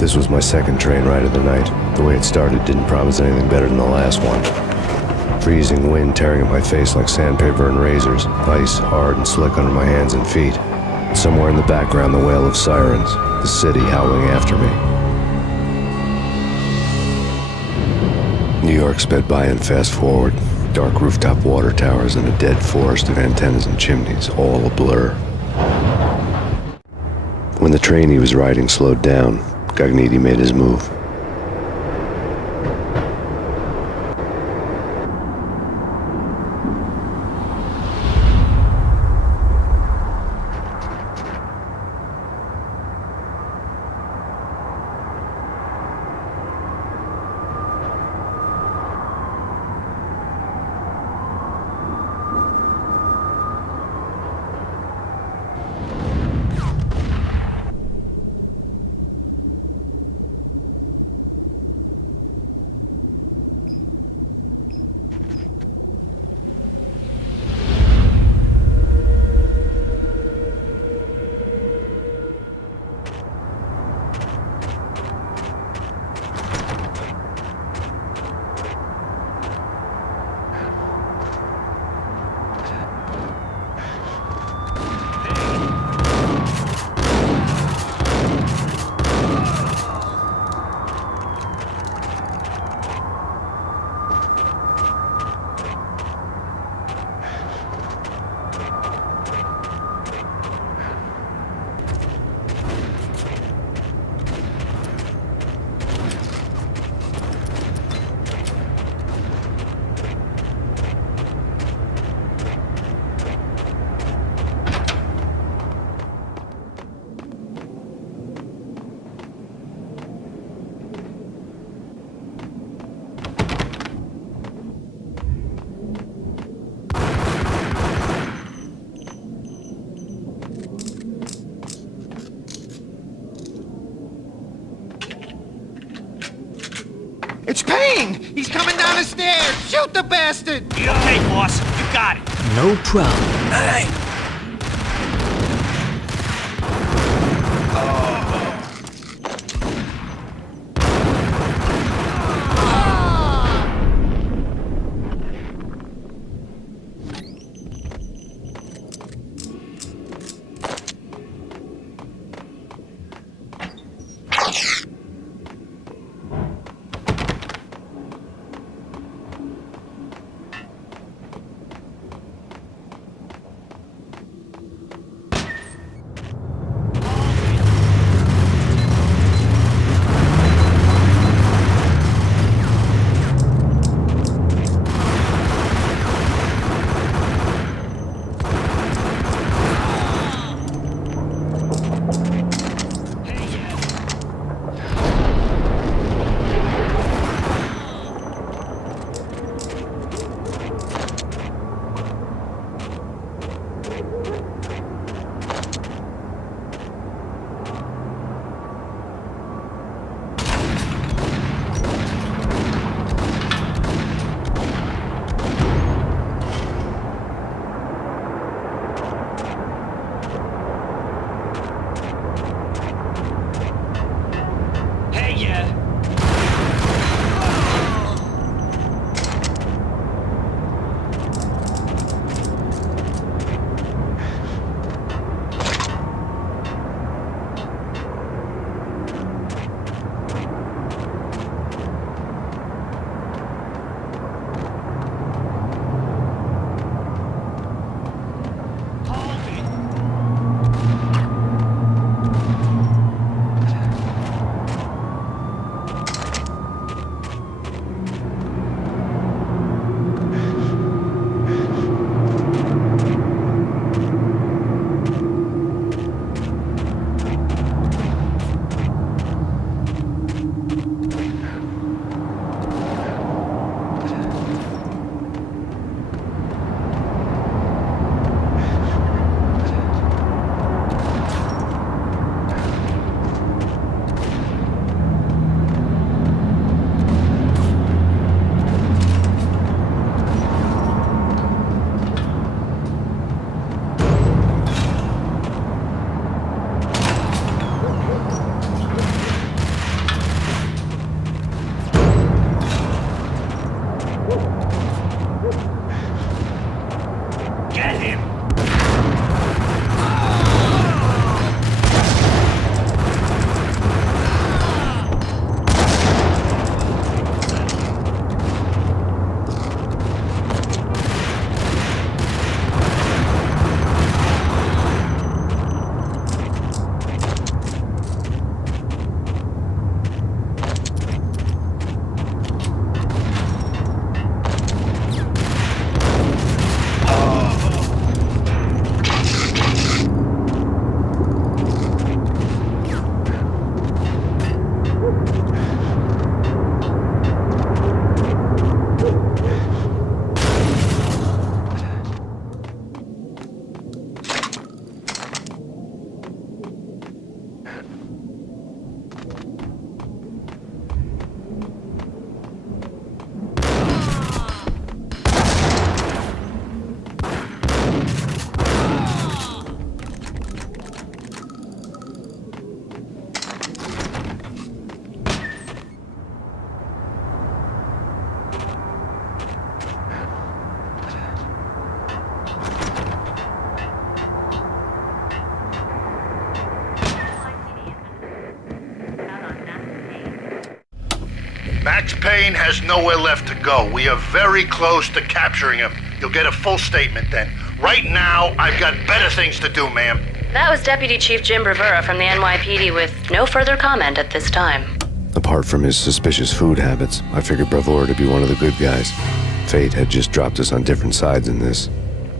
This was my second train ride of the night. The way it started didn't promise anything better than the last one. Freezing wind tearing at my face like sandpaper and razors, ice hard and slick under my hands and feet. Somewhere in the background, the wail of sirens, the city howling after me. New York sped by in fast forward. Dark rooftop water towers and a dead forest of antennas and chimneys, all a blur. When the train he was riding slowed down, Gognitti made his move. It's Payne! He's coming down the stairs! Shoot the bastard! Okay, boss. You got it. No problem. Hey! Max Payne has nowhere left to go. We are very close to capturing him. You'll get a full statement then. Right now, I've got better things to do, ma'am. That was Deputy Chief Jim Bravura from the NYPD with no further comment at this time. Apart from his suspicious food habits, I figured Bravura to be one of the good guys. Fate had just dropped us on different sides in this.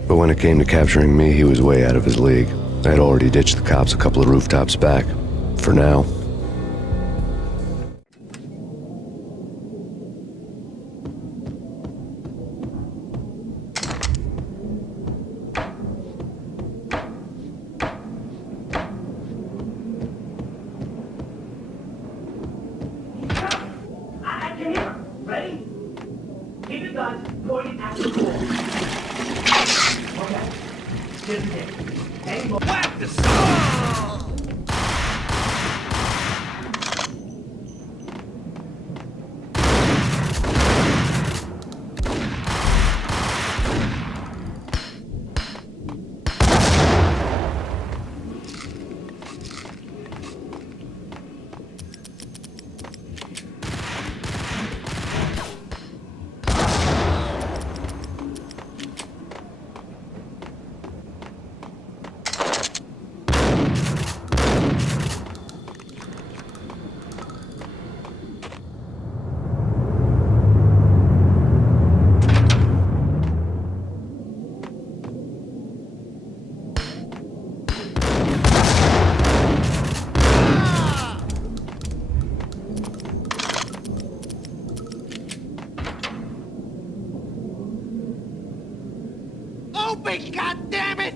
But when it came to capturing me, he was way out of his league. I had already ditched the cops a couple of rooftops back. For now. Ready? Keep your guns pointed at the wall. Okay? Just hit. Aim. Whack the sun! Open, goddammit!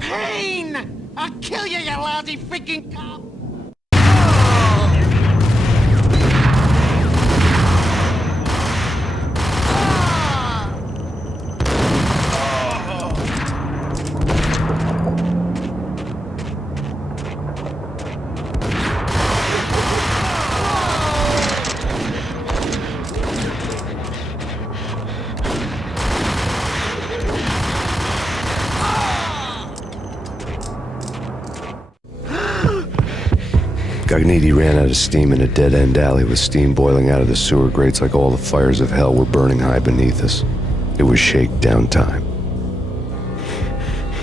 Payne! I'll kill you, you lousy freaking cop! Gagniti ran out of steam in a dead-end alley with steam boiling out of the sewer grates like all the fires of hell were burning high beneath us. It was shakedown time.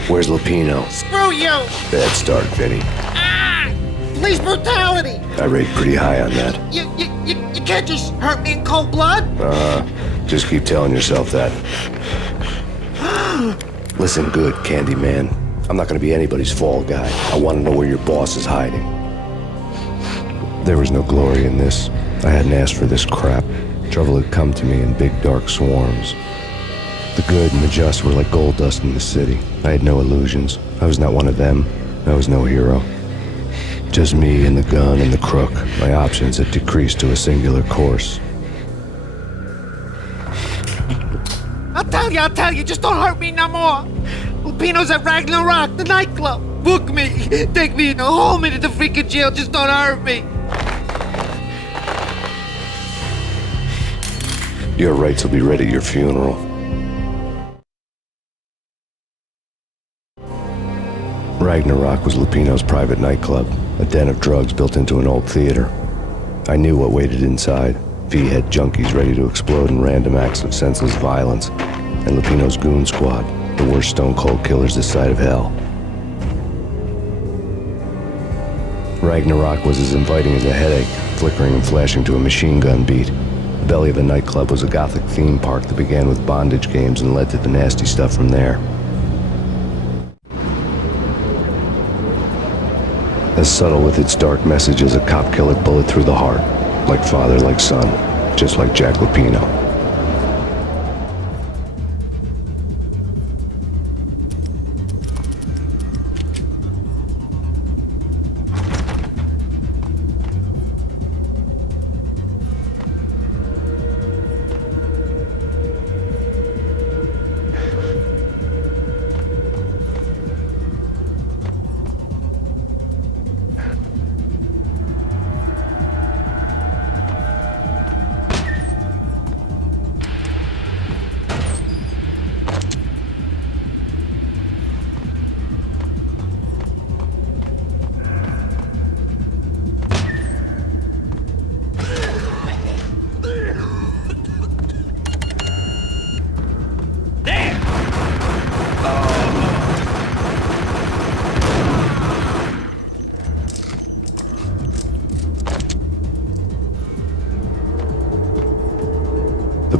Where's Lupino? Screw you! Bad start, Vinny. Ah! Police brutality! I rate pretty high on that. You can't just hurt me in cold blood! Just keep telling yourself that. Listen good, Candyman. I'm not gonna be anybody's fall guy. I wanna know where your boss is hiding. There was no glory in this. I hadn't asked for this crap. Trouble had come to me in big dark swarms. The good and the just were like gold dust in the city. I had no illusions. I was not one of them. I was no hero. Just me and the gun and the crook. My options had decreased to a singular course. I'll tell you, just don't hurt me no more! Lupino's at Ragnarok, the nightclub! Book me! Take me in, hold me to the freaking jail, just don't hurt me! Your rights will be read at your funeral. Ragnarok was Lupino's private nightclub, a den of drugs built into an old theater. I knew what waited inside. V-head junkies ready to explode in random acts of senseless violence, and Lupino's goon squad, the worst stone-cold killers this side of hell. Ragnarok was as inviting as a headache, flickering and flashing to a machine gun beat. The belly of the nightclub was a gothic theme park that began with bondage games and led to the nasty stuff from there. As subtle with its dark message as a cop-killer bullet through the heart. Like father, like son, just like Jack Lupino.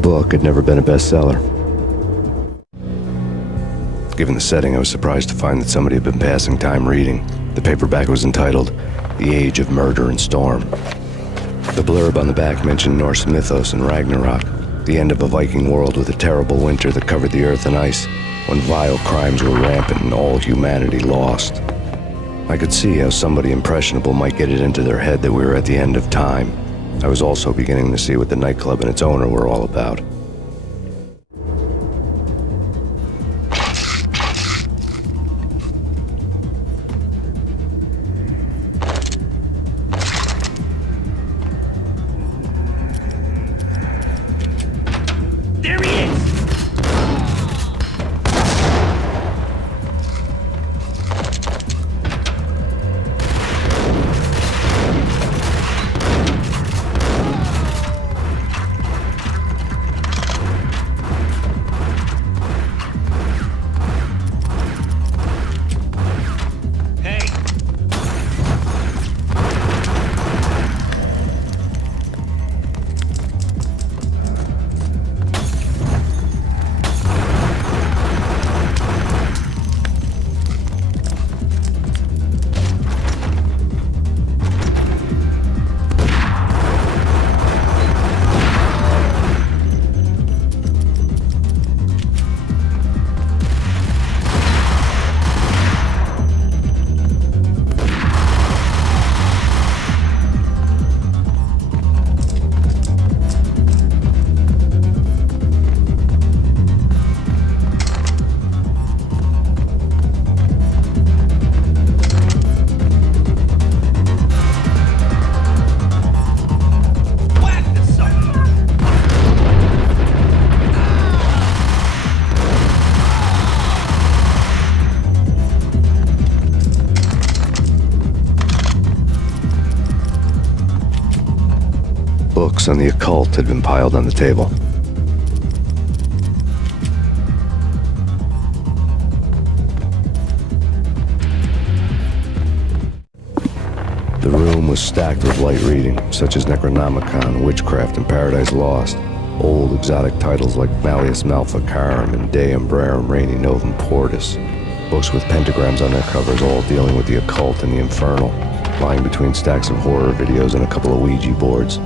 book had never been a bestseller. Given the setting, I was surprised to find that somebody had been passing time reading. The paperback was entitled The Age of Murder and Storm. The blurb on the back mentioned Norse mythos and Ragnarok, the end of a Viking world with a terrible winter that covered the earth in ice, when vile crimes were rampant and all humanity lost. I could see how somebody impressionable might get it into their head that we were at the end of time. I was also beginning to see what the nightclub and its owner were all about. There he is! Hey! Whack the sucker! Books on the occult had been piled on the table. The room was stacked with light reading, such as Necronomicon, Witchcraft, and Paradise Lost. Old exotic titles like Malleus Maleficarum and De Umbrarum Reini Novum Portus. Books with pentagrams on their covers, all dealing with the occult and the infernal, lying between stacks of horror videos and a couple of Ouija boards.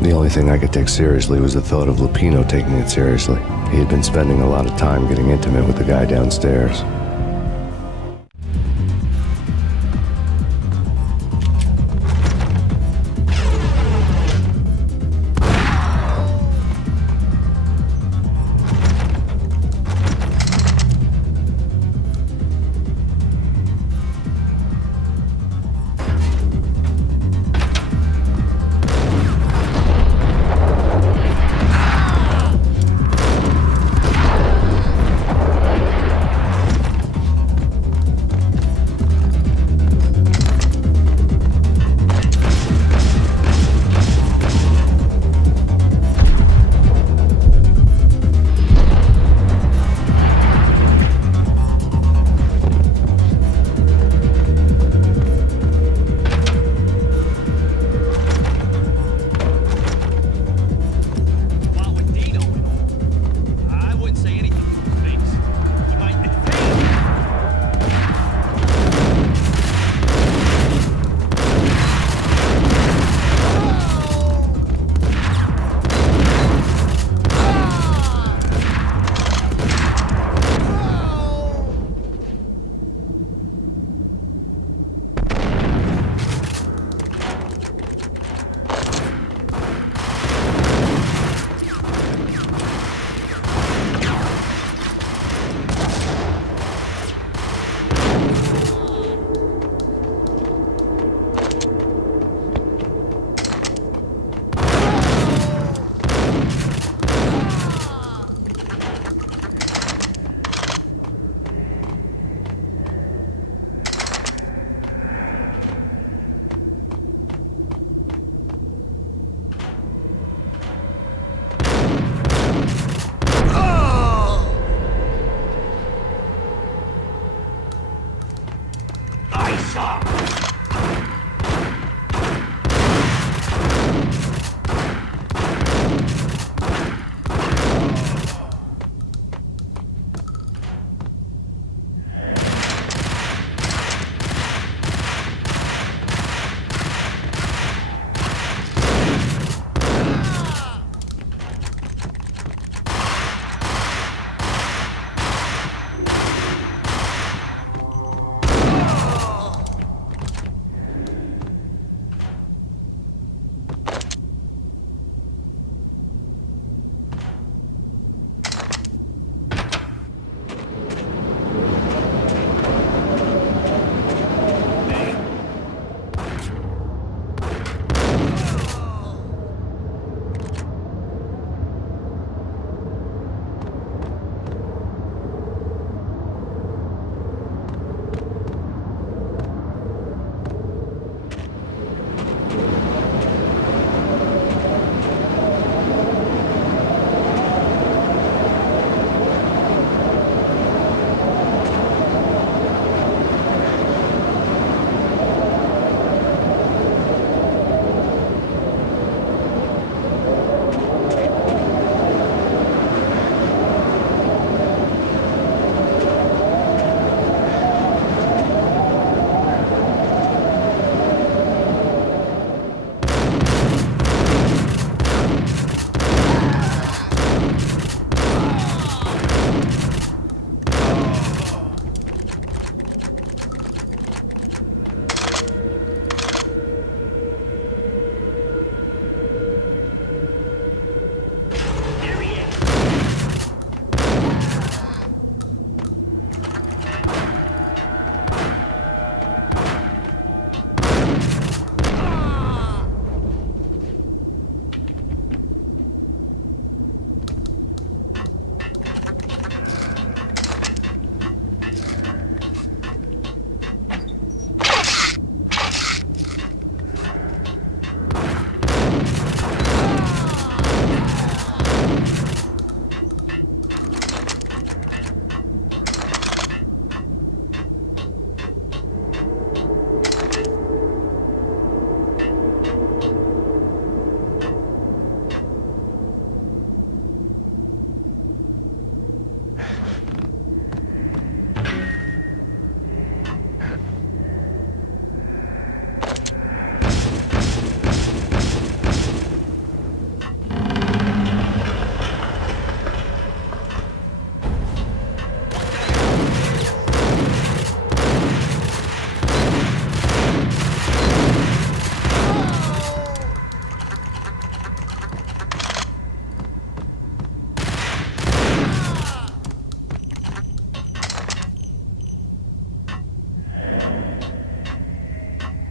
The only thing I could take seriously was the thought of Lupino taking it seriously. He had been spending a lot of time getting intimate with the guy downstairs.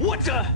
What the?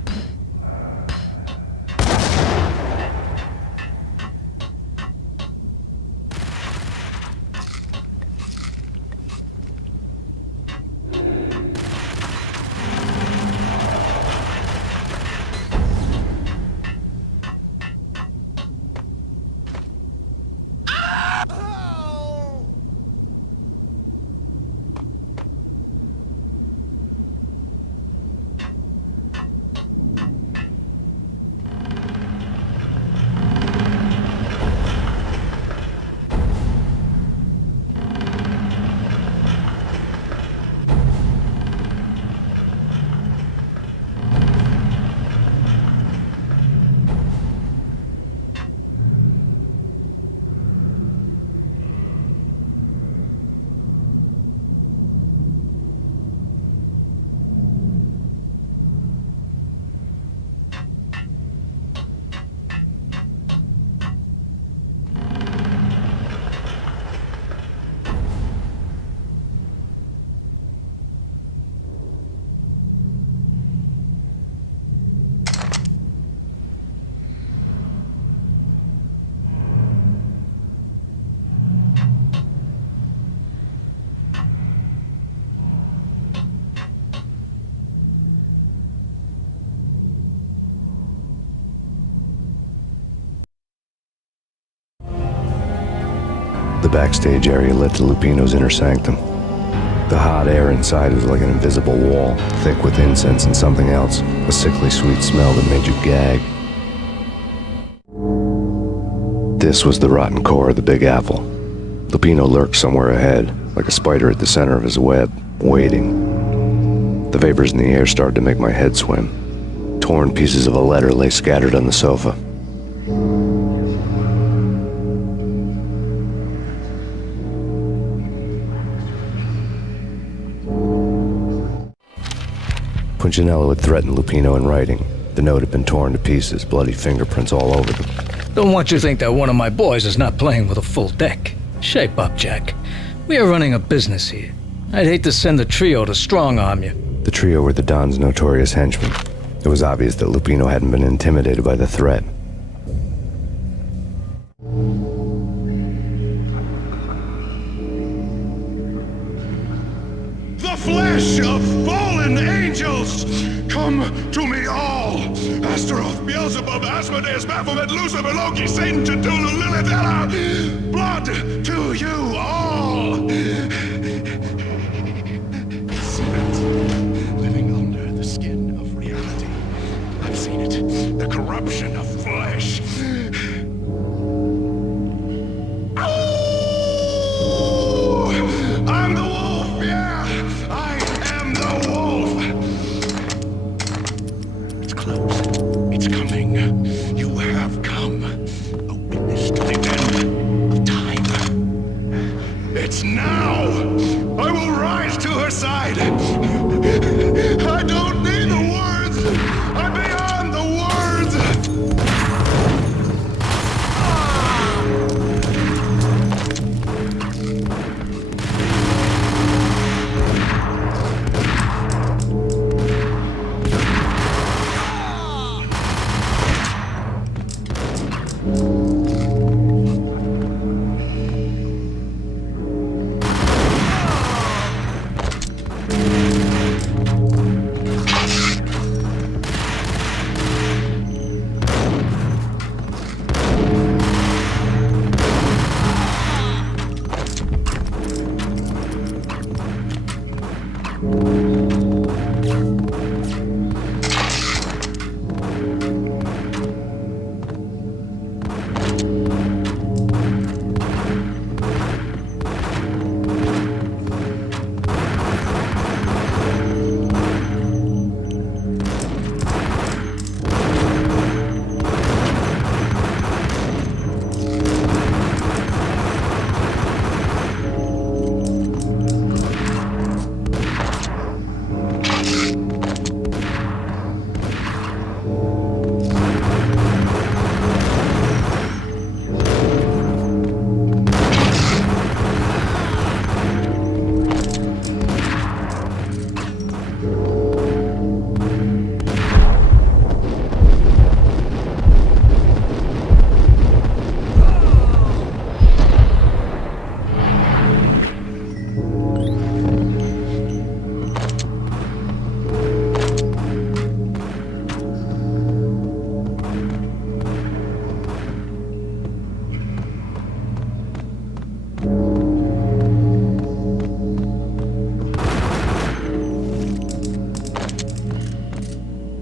The backstage area led to Lupino's inner sanctum. The hot air inside was like an invisible wall, thick with incense and something else, a sickly sweet smell that made you gag. This was the rotten core of the Big Apple. Lupino lurked somewhere ahead, like a spider at the center of his web, waiting. The vapors in the air started to make my head swim. Torn pieces of a letter lay scattered on the sofa. Punchinello had threatened Lupino in writing. The note had been torn to pieces, bloody fingerprints all over them. Don't want you to think that one of my boys is not playing with a full deck. Shape up, Jack. We are running a business here. I'd hate to send the trio to strong-arm you. The trio were the Don's notorious henchmen. It was obvious that Lupino hadn't been intimidated by the threat. The flesh of fallen angels! Come to me all! Astaroth, Beelzebub, Asmodeus, Baphomet, Lucifer, Loki, Satan, Cthulhu, Lilith, Ella! Blood to you all! Spirit, living under the skin of reality. I've seen it. The corruption of flesh. Ow! I'm the wolf, yeah! I am the wolf! It's close. It's coming. You have come. A witness to the end of time. It's now! I will rise to her side! I don't need the words! I'm beyond the words!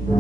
Hey!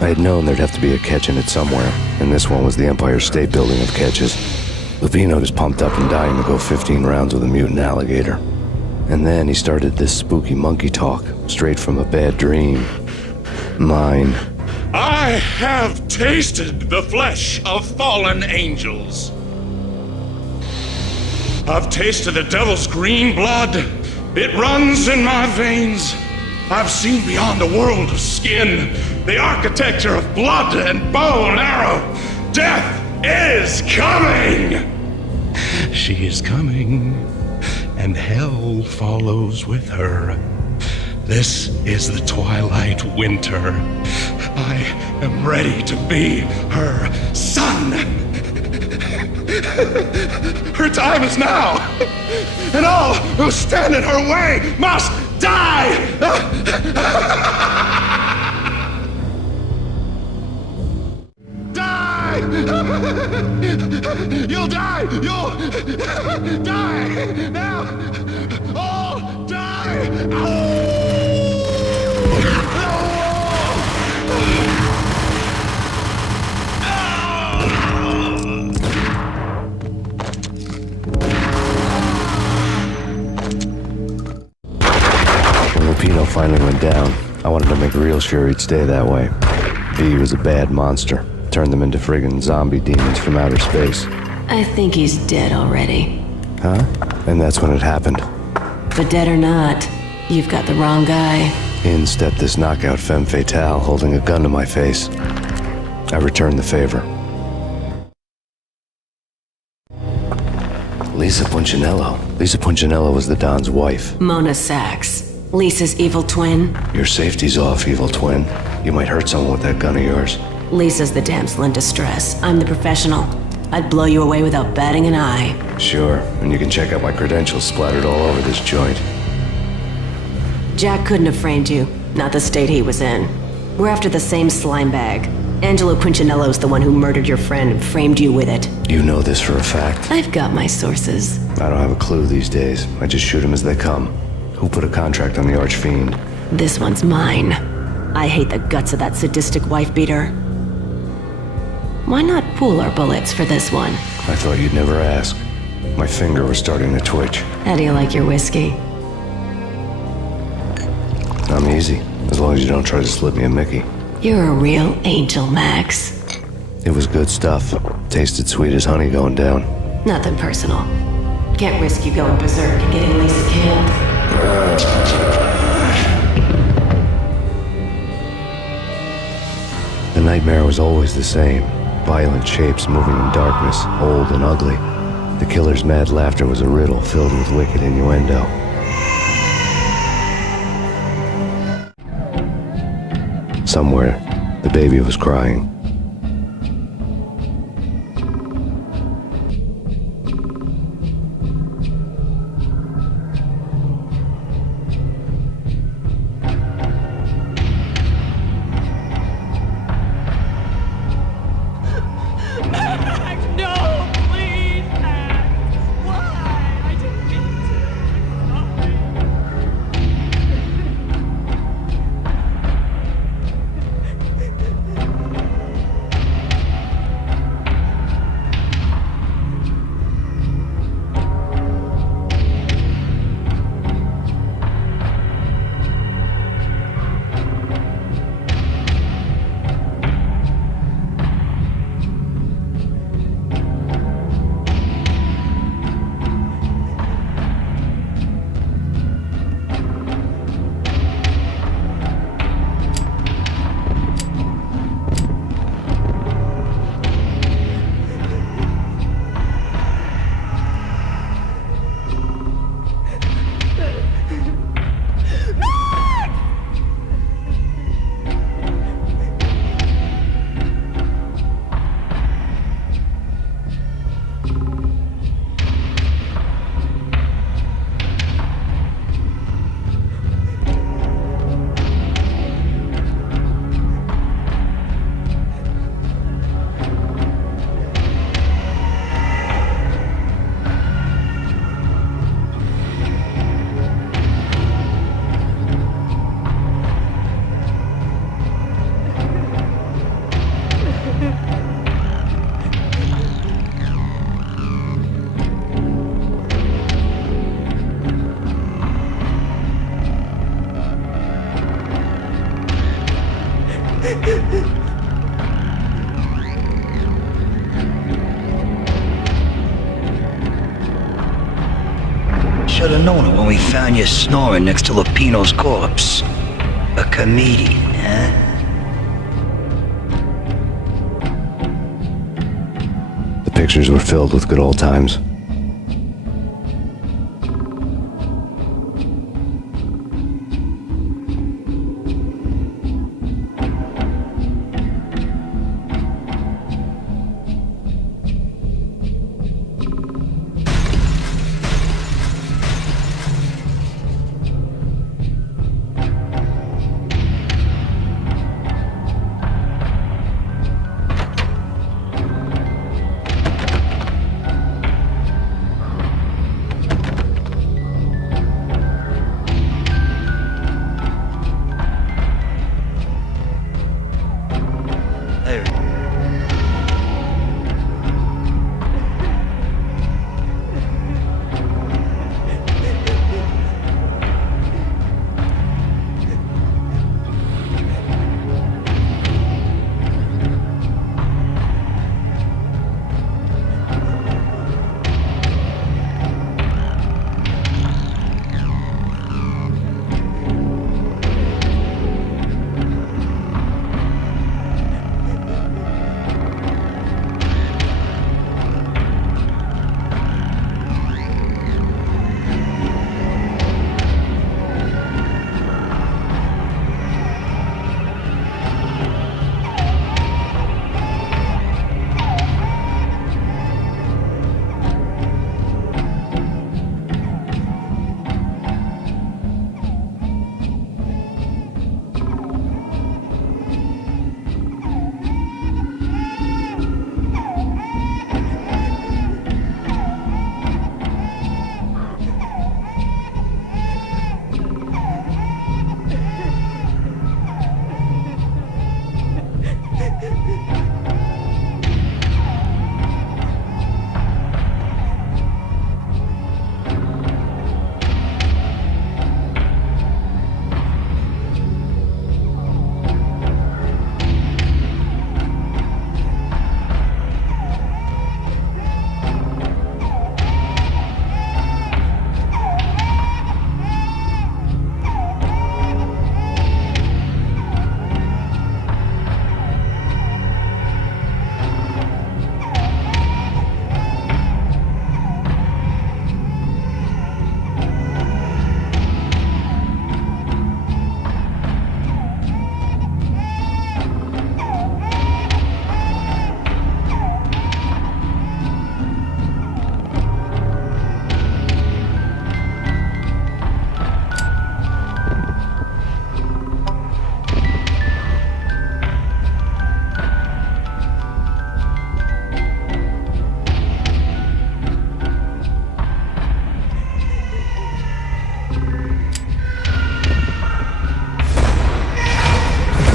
I had known there'd have to be a catch in it somewhere, and this one was the Empire State Building of catches. Lupino was pumped up and dying to go 15 rounds with a mutant alligator. And then he started this spooky monkey talk, straight from a bad dream. Mine. I have tasted the flesh of fallen angels. I've tasted the devil's green blood. It runs in my veins. I've seen beyond the world of skin, the architecture of blood and bow and arrow. Death is coming! She is coming, and hell follows with her. This is the twilight winter. I am ready to be her son. Her time is now, and all who stand in her way must die! Die! You'll die! You'll die! Now! All die! When Lupino finally went down, I wanted to make real sure he'd stay that way. V was a bad monster. Turned them into friggin' zombie demons from outer space. I think he's dead already. Huh? And that's when it happened. But dead or not, you've got the wrong guy. In stepped this knockout femme fatale, holding a gun to my face. I returned the favor. Lisa Punchinello. Lisa Punchinello was the Don's wife. Mona Sax. Lisa's evil twin. Your safety's off, evil twin. You might hurt someone with that gun of yours. Lisa's the damsel in distress. I'm the professional. I'd blow you away without batting an eye. Sure, and you can check out my credentials splattered all over this joint. Jack couldn't have framed you. Not the state he was in. We're after the same slime bag. Angelo Punchinello's the one who murdered your friend and framed you with it. You know this for a fact. I've got my sources. I don't have a clue these days. I just shoot them as they come. Who put a contract on the Archfiend? This one's mine. I hate the guts of that sadistic wife-beater. Why not pool our bullets for this one? I thought you'd never ask. My finger was starting to twitch. How do you like your whiskey? I'm easy, as long as you don't try to slip me a Mickey. You're a real angel, Max. It was good stuff. Tasted sweet as honey going down. Nothing personal. Can't risk you going berserk and getting Lisa killed. The nightmare was always the same. Violent shapes moving in darkness, old and ugly. The killer's mad laughter was a riddle filled with wicked innuendo. Somewhere, the baby was crying. No, please, Max. Why? I didn't mean to. Should've known it when we found you snoring next to Lupino's corpse. A comedian, huh? The pictures were filled with good old times.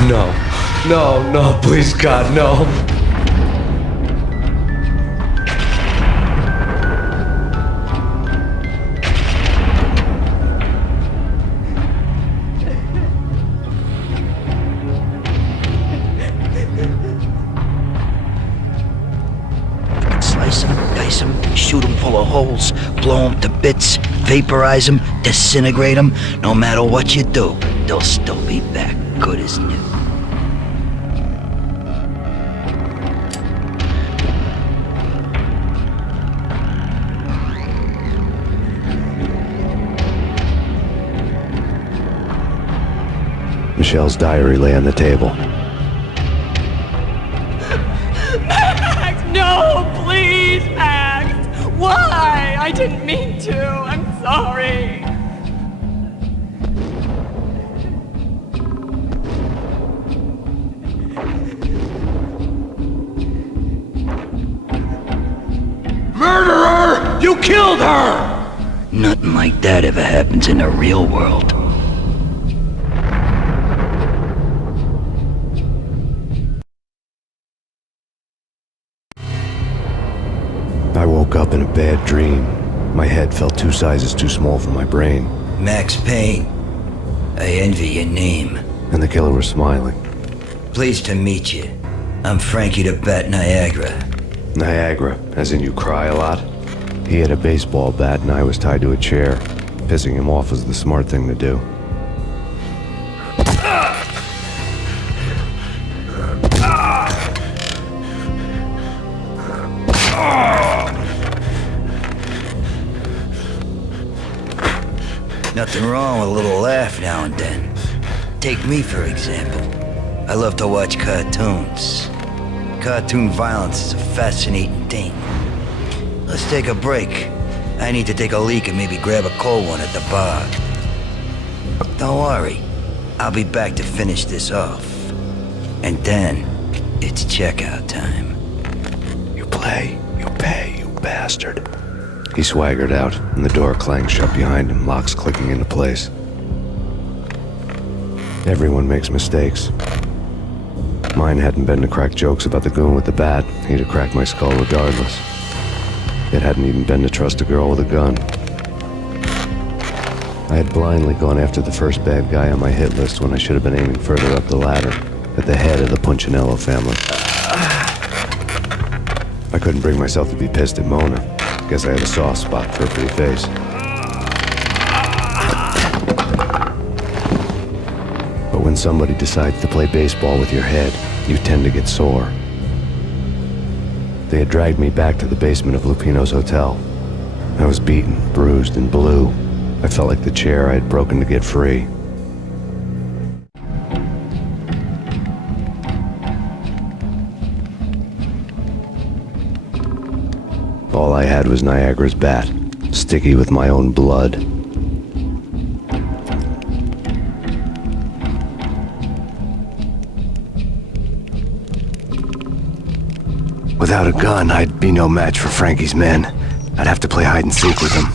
No. No, no, please, God, no. Slice them, dice them, shoot them full of holes, blow them to bits, vaporize them, disintegrate them. No matter what you do, they'll still be back, good as new. Michelle's diary lay on the table. Max, no, please, Max. Why? I didn't mean to. I'm sorry. Murderer! You killed her! Nothing like that ever happens in the real world. I woke up in a bad dream. My head felt 2 sizes too small for my brain. Max Payne. I envy your name. And the killer was smiling. Pleased to meet you. I'm Frankie the Bat Niagara. Niagara, as in you cry a lot? He had a baseball bat and I was tied to a chair. Pissing him off was the smart thing to do. Nothing wrong with a little laugh now and then. Take me, for example. I love to watch cartoons. Cartoon violence is a fascinating thing. Let's take a break. I need to take a leak and maybe grab a cold one at the bar. Don't worry. I'll be back to finish this off. And then, it's checkout time. You play, you pay, you bastard. He swaggered out, and the door clanged shut behind him, locks clicking into place. Everyone makes mistakes. Mine hadn't been to crack jokes about the goon with the bat. He'd have cracked my skull regardless. It hadn't even been to trust a girl with a gun. I had blindly gone after the first bad guy on my hit list when I should have been aiming further up the ladder, at the head of the Punchinello family. I couldn't bring myself to be pissed at Mona. Guess I had a soft spot for her pretty face. But when somebody decides to play baseball with your head, you tend to get sore. They had dragged me back to the basement of Lupino's hotel. I was beaten, bruised, and blue. I felt like the chair I had broken to get free. All I had was Niagara's bat, sticky with my own blood. Without a gun, I'd be no match for Frankie's men. I'd have to play hide and seek with them.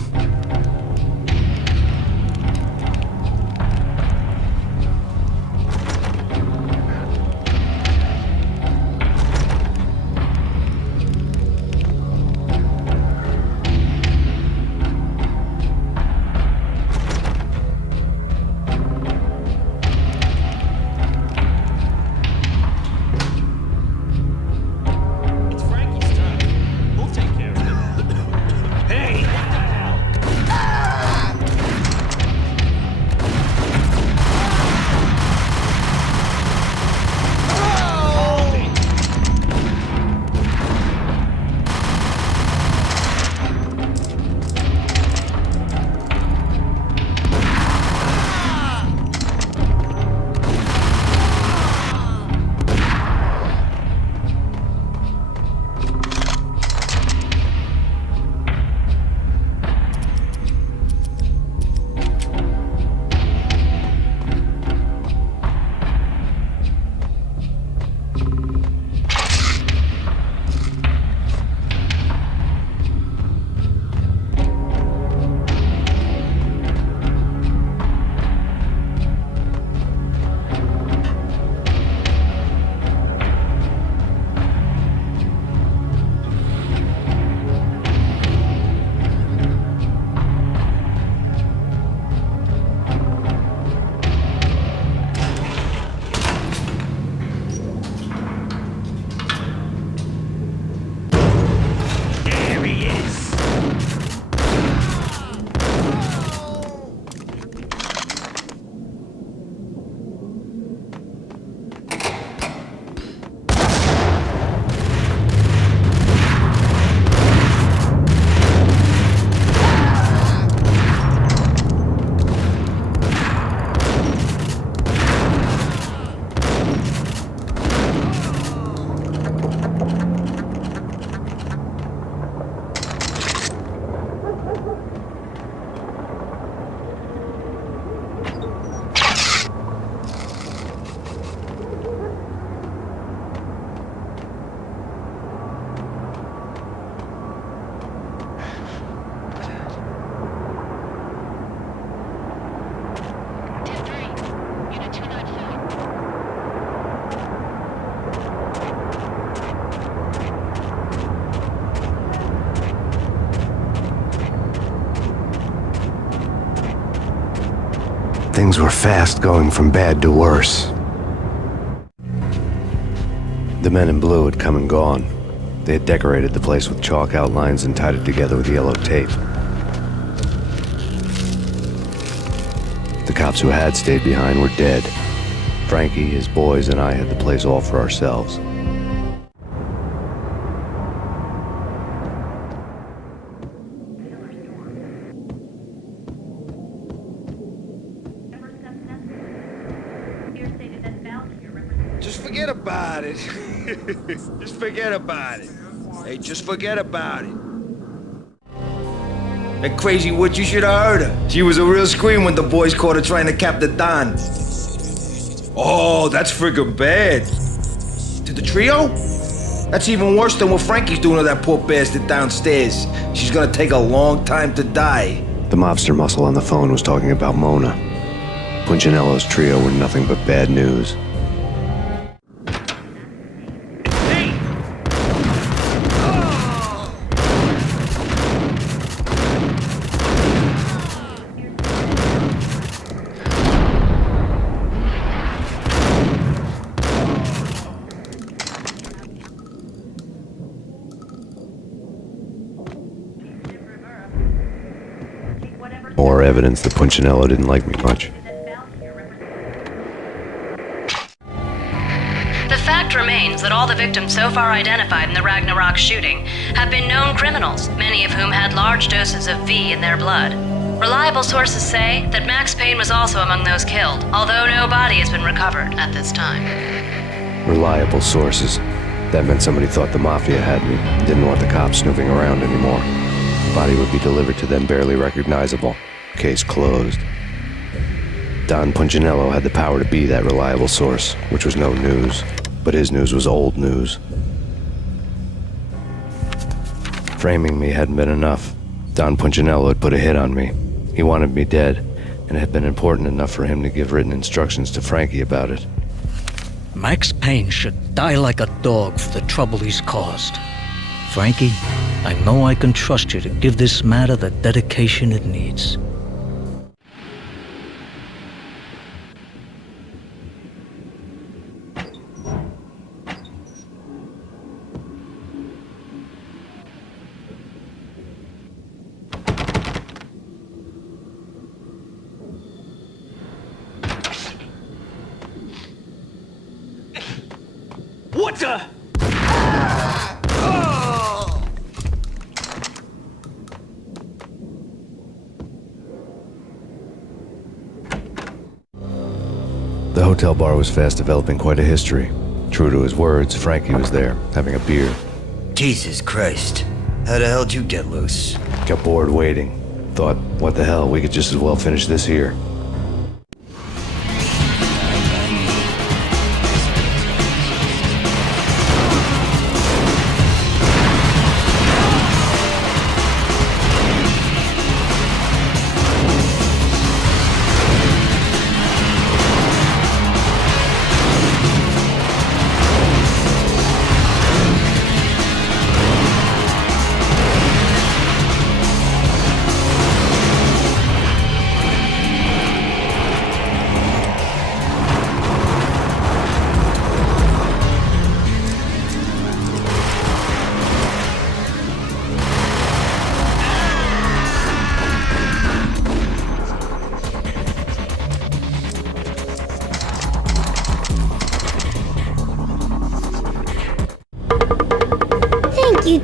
Things were fast going from bad to worse. The men in blue had come and gone. They had decorated the place with chalk outlines and tied it together with yellow tape. The cops who had stayed behind were dead. Frankie, his boys, and I had the place all for ourselves. Just forget about it. Just forget about it. Hey, just forget about it. That crazy witch, you should have heard her. She was a real scream when the boys caught her trying to cap the Don. Oh, that's friggin' bad. To the trio? That's even worse than what Frankie's doing to that poor bastard downstairs. She's gonna take a long time to die. The mobster muscle on the phone was talking about Mona. Punchinello's trio were nothing but bad news. More evidence that Punchinello didn't like me much. The fact remains that all the victims so far identified in the Ragnarok shooting have been known criminals, many of whom had large doses of V in their blood. Reliable sources say that Max Payne was also among those killed, although no body has been recovered at this time. Reliable sources. That meant somebody thought the Mafia had me and didn't want the cops snooping around anymore. The body would be delivered to them barely recognizable. Case closed. Don Punchinello had the power to be that reliable source, which was no news. But his news was old news. Framing me hadn't been enough. Don Punchinello had put a hit on me. He wanted me dead, and it had been important enough for him to give written instructions to Frankie about it. Max Payne should die like a dog for the trouble he's caused. Frankie, I know I can trust you to give this matter the dedication it needs. What the? The hotel bar was fast developing quite a history. True to his words, Frankie was there, having a beer. Jesus Christ. How the hell'd you get loose? Got bored waiting. Thought, what the hell, we could just as well finish this here.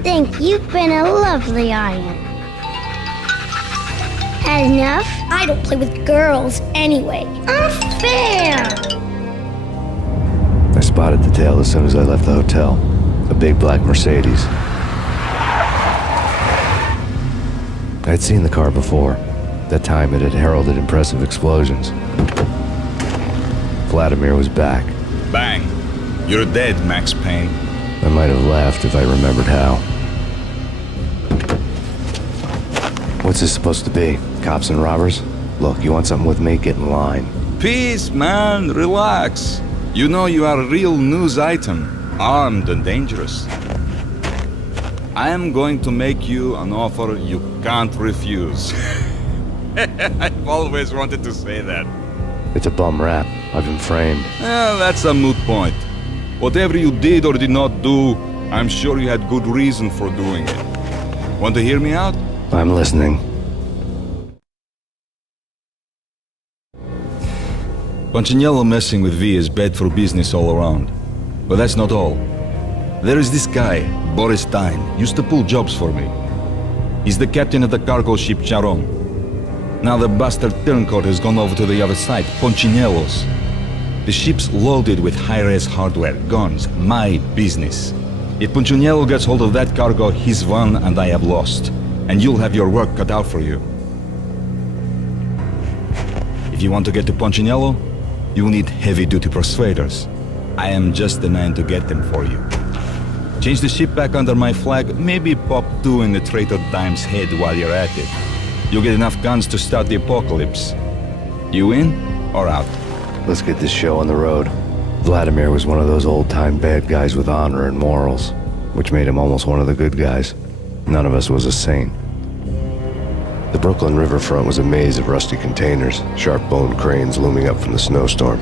Thank you. You've been a lovely iron. Had enough? I don't play with girls anyway. Unfair! I spotted the tail as soon as I left the hotel. A big black Mercedes. I'd seen the car before. That time it had heralded impressive explosions. Vladimir was back. Bang. You're dead, Max Payne. I might have laughed if I remembered how. What's this supposed to be? Cops and robbers? Look, you want something with me? Get in line. Peace, man. Relax. You know you are a real news item. Armed and dangerous. I am going to make you an offer you can't refuse. I've always wanted to say that. It's a bum rap. I've been framed. That's a moot point. Whatever you did or did not do, I'm sure you had good reason for doing it. Want to hear me out? I'm listening. Punchinello messing with V is bad for business all around. But that's not all. There is this guy, Boris Stein, used to pull jobs for me. He's the captain of the cargo ship Charon. Now the bastard turncoat has gone over to the other side, Punchinello's. The ship's loaded with high-res hardware, guns, my business. If Punchinello gets hold of that cargo, he's won and I have lost. And you'll have your work cut out for you. If you want to get to Punchinello, you will need heavy-duty persuaders. I am just the man to get them for you. Change the ship back under my flag, maybe pop 2 in the traitor Dime's head while you're at it. You'll get enough guns to start the apocalypse. You in or out? Let's get this show on the road. Vladimir was one of those old-time bad guys with honor and morals, which made him almost one of the good guys. None of us was a saint. The Brooklyn riverfront was a maze of rusty containers, sharp-boned cranes looming up from the snowstorm.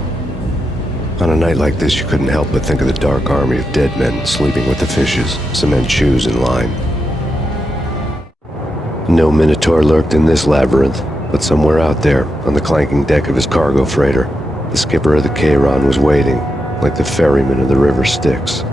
On a night like this, you couldn't help but think of the dark army of dead men sleeping with the fishes, cement shoes in line. No Minotaur lurked in this labyrinth, but somewhere out there, on the clanking deck of his cargo freighter, the skipper of the Chiron was waiting, like the ferryman of the river Styx.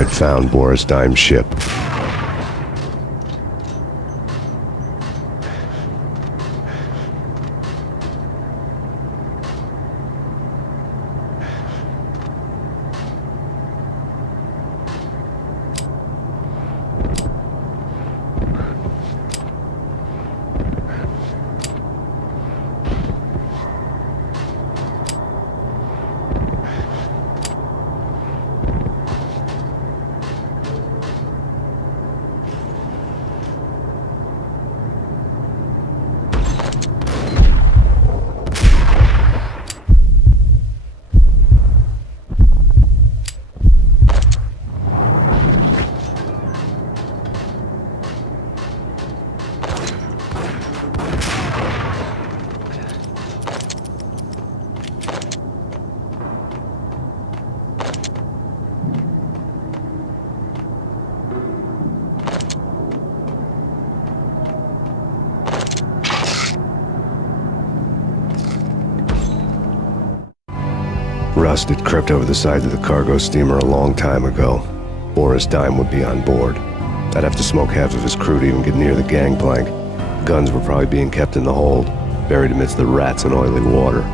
had found Boris Dime's ship. Rust had crept over the sides of the cargo steamer a long time ago. Boris Dime would be on board. I'd have to smoke half of his crew to even get near the gangplank. Guns were probably being kept in the hold, buried amidst the rats and oily water.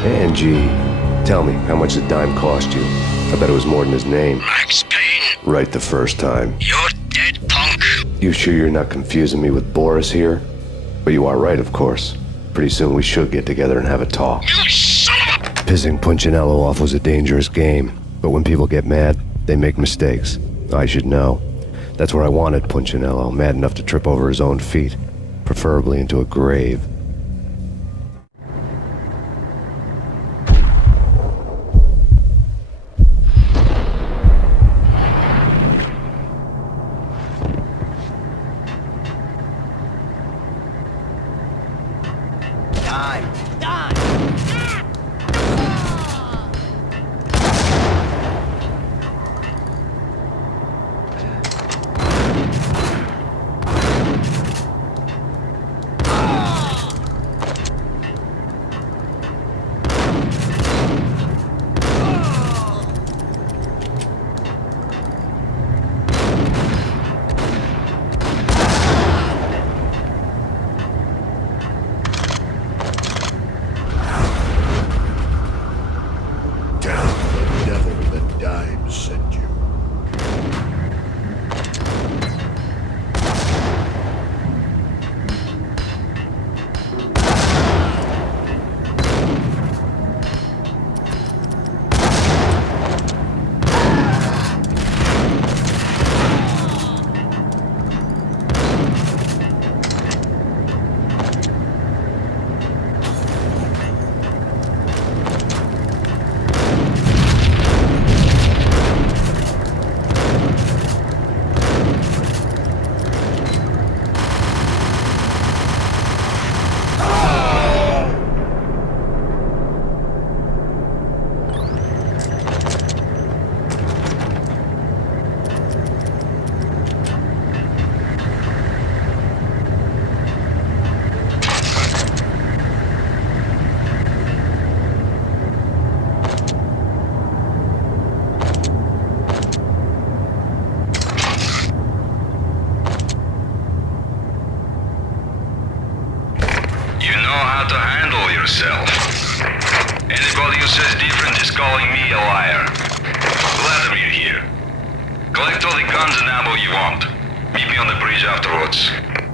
Angie, tell me, how much did Dime cost you? I bet it was more than his name. Max Payne. Right the first time. You're dead, punk. You sure you're not confusing me with Boris here? But you are right, of course. Pretty soon we should get together and have a talk. You son of a... Pissing Punchinello off was a dangerous game, but when people get mad, they make mistakes. I should know. That's where I wanted Punchinello, mad enough to trip over his own feet, preferably into a grave. yourself. Anybody who says different is calling me a liar. Vladimir here. Collect all the guns and ammo you want. Meet me on the bridge afterwards.